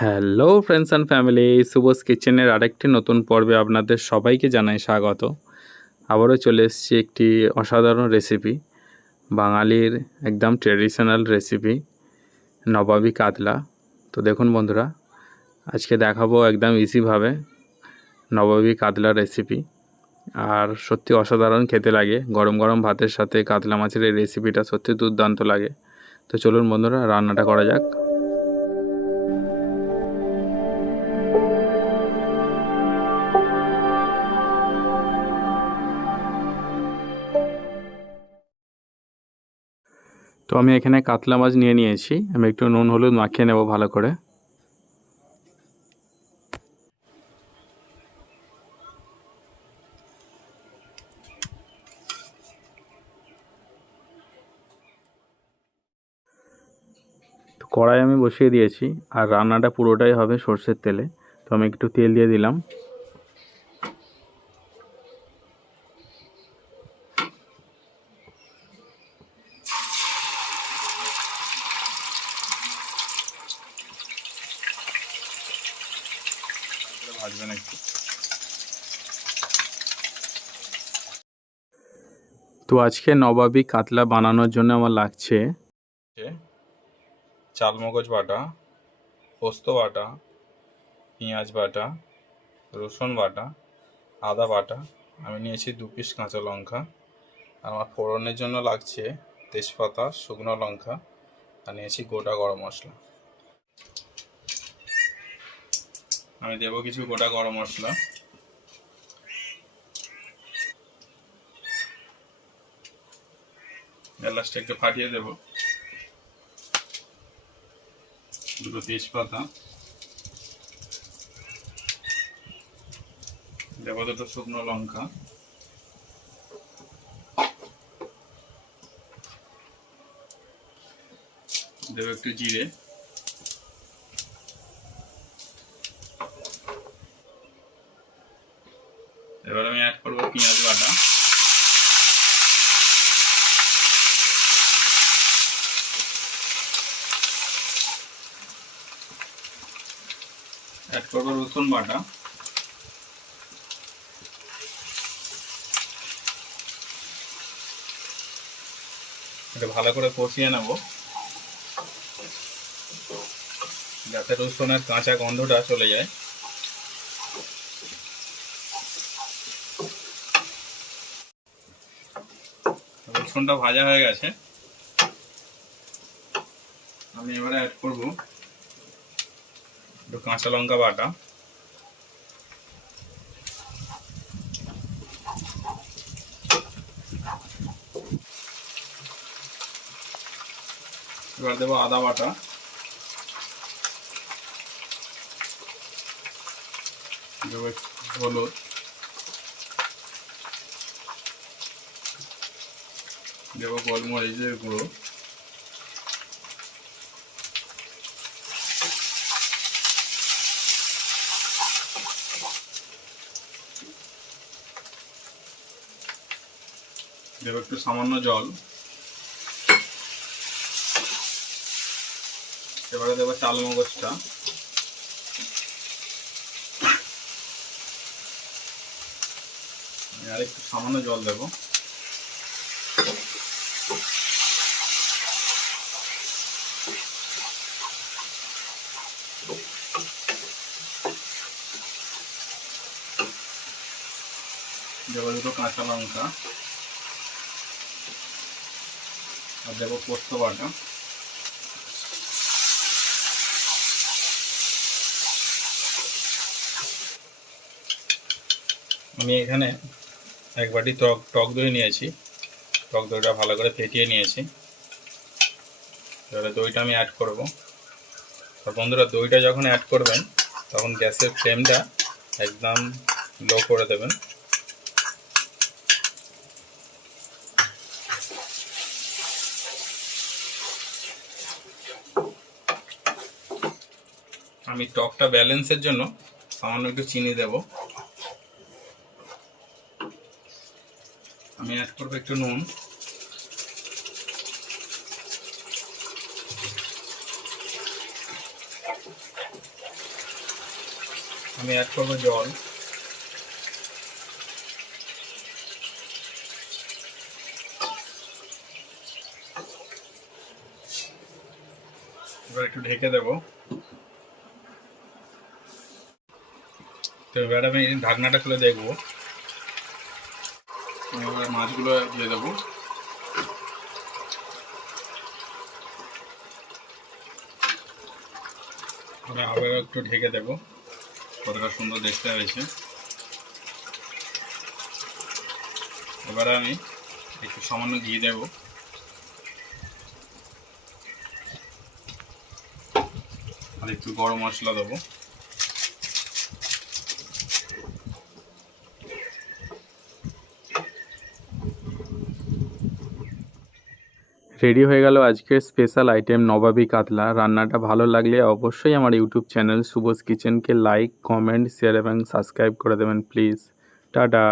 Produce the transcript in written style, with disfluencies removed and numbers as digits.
Hello friends and family, শুভস কিচেনের আরেকটি নতুন পর্বে আপনাদের সবাইকে জানাই স্বাগত। আবারও চলে এসেছি একটি অসাধারণ রেসিপি, বাঙালির একদম ট্রেডিশনাল রেসিপি নবাবী কাতলা। তো দেখুন বন্ধুরা, আজকে দেখাবো একদম ইজিভাবে নবাবী কাতলা রেসিপি। আর সত্যি অসাধারণ খেতে লাগে, গরম গরম ভাতের সাথে কাতলা মাছের এই রেসিপিটা সত্যি দুর্দান্ত লাগে। তো চলুন বন্ধুরা, রান্নাটা করা যাক। তো আমি এখানে কাতলা মাছ নিয়েছি। আমি একটু নুন হলুদ মাখিয়ে নেব ভালো করে। তো কড়াই আমি বসিয়ে দিয়েছি, আর রান্নাটা পুরোটাই হবে সর্ষের তেলে। তো আমি একটু তেল দিয়ে দিলাম। ভাজবেন একটু। তো আজকে নবাবী কাতলা বানানোর জন্য আমার লাগছে চালমগজ বাটা, পোস্ত বাটা, পেঁয়াজ বাটা, রসুন বাটা, আদা বাটা। আমি নিয়েছি 2 পিস কাঁচা লঙ্কা। আর আমার ফোড়নের জন্য লাগছে তেজপাতা, শুকনো লঙ্কা, আর নিয়েছি গোটা গরম মশলা। আমি দেবো কিছু গোটা গরম মশলা। এলাচটা একটু ফাটিয়ে দেবো। দুটো তেজপাতা দেবো, দুটো শুকনো লঙ্কা, দেবো একটু জিরে, এবার আমি অ্যাড করবো পেঁয়াজ বাটা, অ্যাড করবো রসুন বাটা, এটা ভালো করে কষিয়ে নেব যাতে রসুনের কাঁচা গন্ধটা চলে যায়। রসুনটা ভাজা হয়ে গেছে, আমি এবারে অ্যাড করব একটু কাঁচা লঙ্কা বাটা, এবার দেবো আদা বাটা, দেবো হলুদ, দেবো গোলমরিচের গুঁড়ো, দেবো একটু সামান্য জল, এবারে দেবো চালমগজটা, আর একটু সামান্য জল দেবো, দেবো দুটো কাঁচা লঙ্কা, আর দেবো পোস্ত বাটা। আমি এখানে 1 বাটি টক দই নিয়েছি। টক দইটা ভালো করে ফেটিয়ে নিয়েছি। এবারে দইটা আমি অ্যাড করব। আর বন্ধুরা, দইটা যখন অ্যাড করবেন তখন গ্যাসের ফ্লেমটা একদম লো করে দেবেন। আমি টকটা ব্যালেন্সের জন্য সামান্য একটু চিনি দেব। আমি অ্যাড করবো একটু নুন, আমি অ্যাড করবো জল। এবার একটু ঢেকে দেবো। তো এবার আমি ঢাকনাটা খুলে দেখবো। এবার মাছগুলো দিয়ে দেবো। আবার একটু ঢেকে দেবো, কতটা সুন্দর দেখতে হয়েছে। এবারে আমি একটু সামান্য ঘি দেবো, আর একটু গরম মশলা দেবো। রেডি হয়ে গেল আজকের স্পেশাল আইটেম নবাবি কাতলা। রান্নাটা ভালো লাগলে অবশ্যই আমার YouTube channel শুভস কিচেনকে like, comment, share এবং সাবস্ক্রাইব করে দেবেন প্লিজ। টাটা।